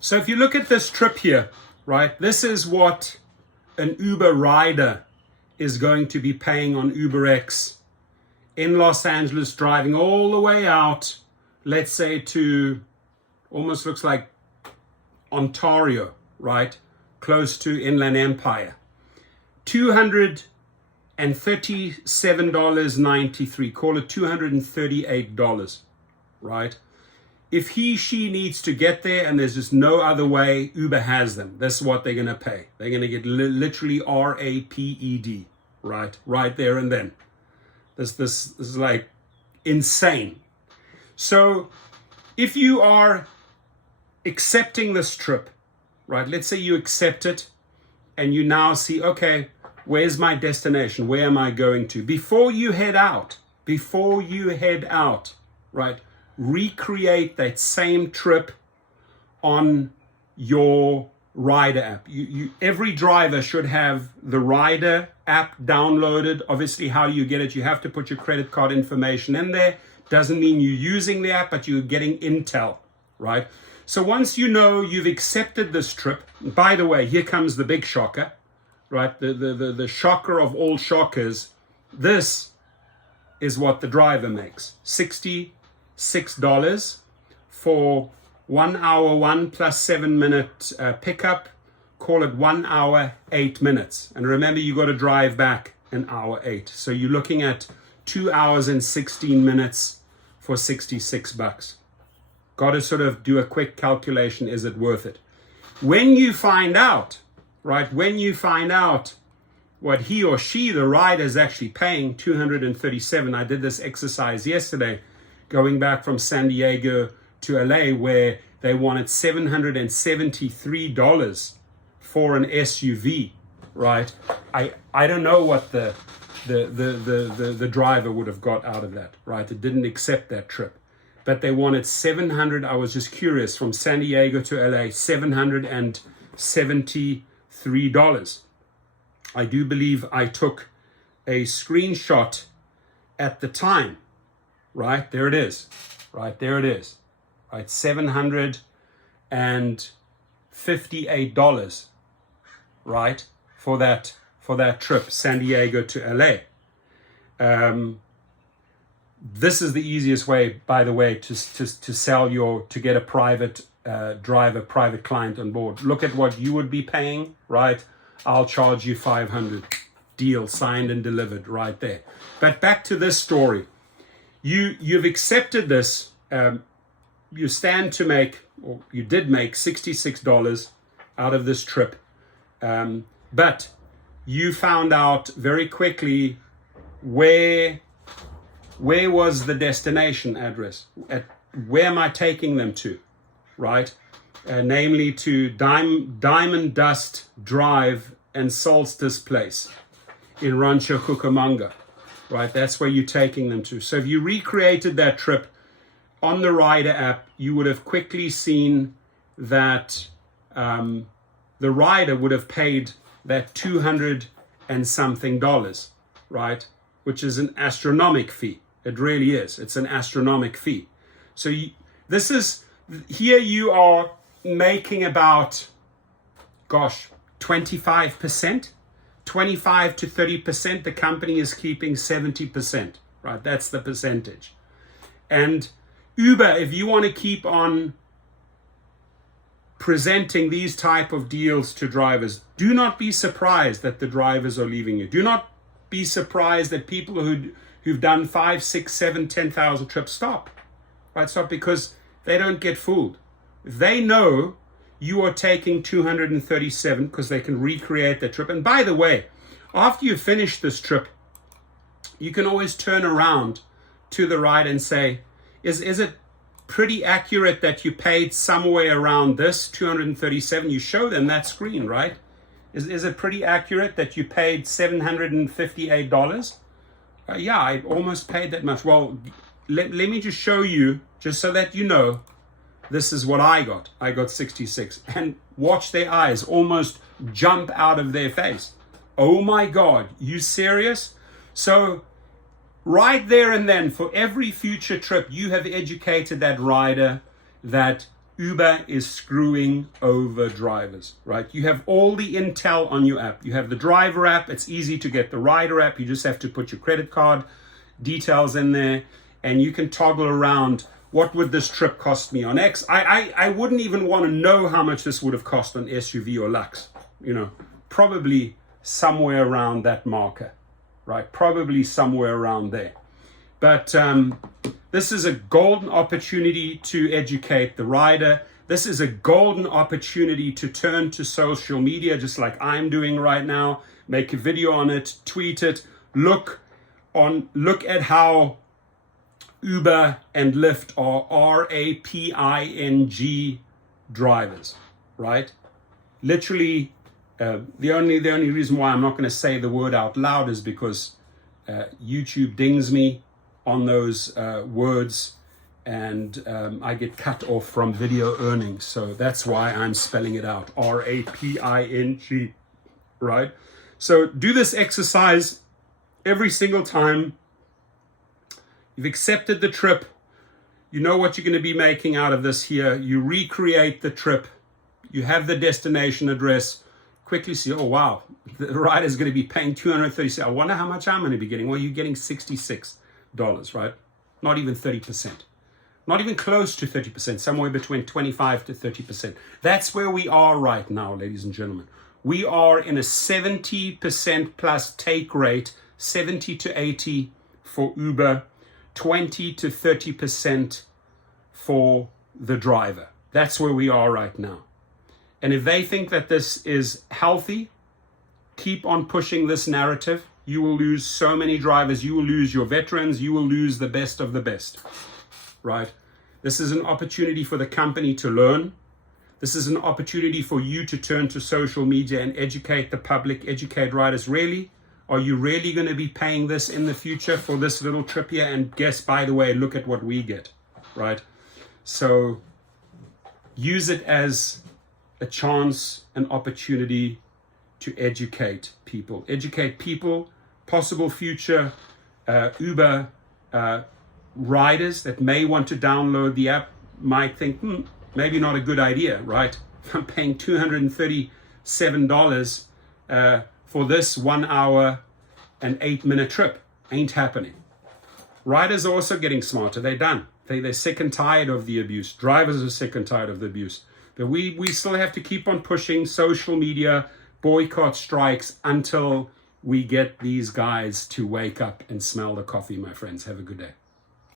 So if you look at this trip here, right, this is what an Uber rider is going to be paying on UberX in Los Angeles, driving all the way out, let's say to, almost looks like Ontario, right, close to Inland Empire. $237.93, call it $238, right? If she needs to get there and there's just no other way, Uber has them. This is what they're going to pay. They're going to get literally RAPED, right there and then. This is like insane. So if you are accepting this trip, right, let's say you accept it and you now see, okay, where's my destination? Where am I going to? Before you head out, right, recreate that same trip on your rider app. Every driver should have the rider app downloaded. Obviously, how do you get it? You have to put your credit card information in there. Doesn't mean you're using the app, but you're getting intel, right? So once you know you've accepted this trip, by the way, here comes the big shocker, right? The shocker of all shockers. This is what the driver makes. $66 for 1 hour, 1 plus 7 minute pickup. Call it 1 hour, 8 minutes. And remember, you got to drive back an hour 8. So you're looking at 2 hours and 16 minutes for $66. Got to sort of do a quick calculation. Is it worth it? When you find out, right, what he or she, the rider, is actually paying, $237. I did this exercise yesterday, going back from San Diego to LA, where they wanted $773 for an SUV, right? I don't know what the driver would have got out of that, right? It didn't accept that trip. But they wanted $700. I was just curious, from San Diego to LA, $773. I do believe I took a screenshot at the time, right? There it is, right? $758, right? For that trip, San Diego to LA. This is the easiest way, by the way, to get a private driver, private client on board. Look at what you would be paying, right? I'll charge you $500. Deal signed and delivered right there. But back to this story. You've accepted this. You stand to make, or you did make $66 out of this trip. But you found out very quickly where was the destination address? Where am I taking them to, right? Namely to Diamond Dust Drive and Solstice Place in Rancho Cucamonga, right? That's where you're taking them to. So if you recreated that trip on the rider app, you would have quickly seen that the rider would have paid that $200 and something, right? Which is an astronomical fee. It really is. It's an astronomical fee. So here you are making about, 25%, 25 to 30%. The company is keeping 70%, right? That's the percentage. And Uber, if you want to keep on presenting these type of deals to drivers, do not be surprised that the drivers are leaving you. Do not be surprised that people who've done 5, 6, 7, 10,000 trips stop, right? Stop, because they don't get fooled. They know you are taking 237 because they can recreate the trip. And by the way, after you finish this trip, you can always turn around to the right and say, is it pretty accurate that you paid somewhere around this 237? You show them that screen, right? Is it pretty accurate that you paid $758? Yeah, I almost paid that much. Well, let me just show you, just so that you know, this is what I got. I got 66. And watch their eyes almost jump out of their face. Oh my God, you serious? So right there and then, for every future trip, you have educated that rider that Uber is screwing over drivers, right? You have all the intel on your app. You have the driver app. It's easy to get the rider app. You just have to put your credit card details in there, and you can toggle around. What would this trip cost me on X? I wouldn't even want to know how much this would have cost on SUV or Lux. You know, probably somewhere around that marker, right? Probably somewhere around there. But this is a golden opportunity to educate the rider. This is a golden opportunity to turn to social media, just like I'm doing right now. Make a video on it, tweet it. Look at how Uber and Lyft are RAPING drivers, right? Literally, the only reason why I'm not going to say the word out loud is because YouTube dings me on those words, and I get cut off from video earnings. So that's why I'm spelling it out, RAPING, right? So do this exercise every single time. You've accepted the trip. You know what you're going to be making out of this here. You recreate the trip. You have the destination address. Quickly see, oh wow, the rider is going to be paying $236. I wonder how much I'm going to be getting. Well, you're getting $66, right? Not even 30%. Not even close to 30%. Somewhere between 25 to 30%. That's where we are right now, ladies and gentlemen. We are in a 70% plus take rate, 70 to 80 for Uber, 20 to 30% for the driver. That's where we are right now. And if they think that this is healthy, keep on pushing this narrative. You will lose so many drivers. You will lose your veterans. You will lose the best of the best, right? This is an opportunity for the company to learn. This is an opportunity for you to turn to social media and educate the public, educate riders. Really? Are you really going to be paying this in the future for this little trip here? And guess, by the way, look at what we get, right? So use it as a chance, an opportunity to educate people. Educate people, possible future Uber riders that may want to download the app might think, maybe not a good idea, right? I'm paying $237 for this 1 hour and 8 minute trip. Ain't happening. Riders are also getting smarter. They're done. They're sick and tired of the abuse. Drivers are sick and tired of the abuse. But we still have to keep on pushing social media, boycott strikes until we get these guys to wake up and smell the coffee, my friends. Have a good day.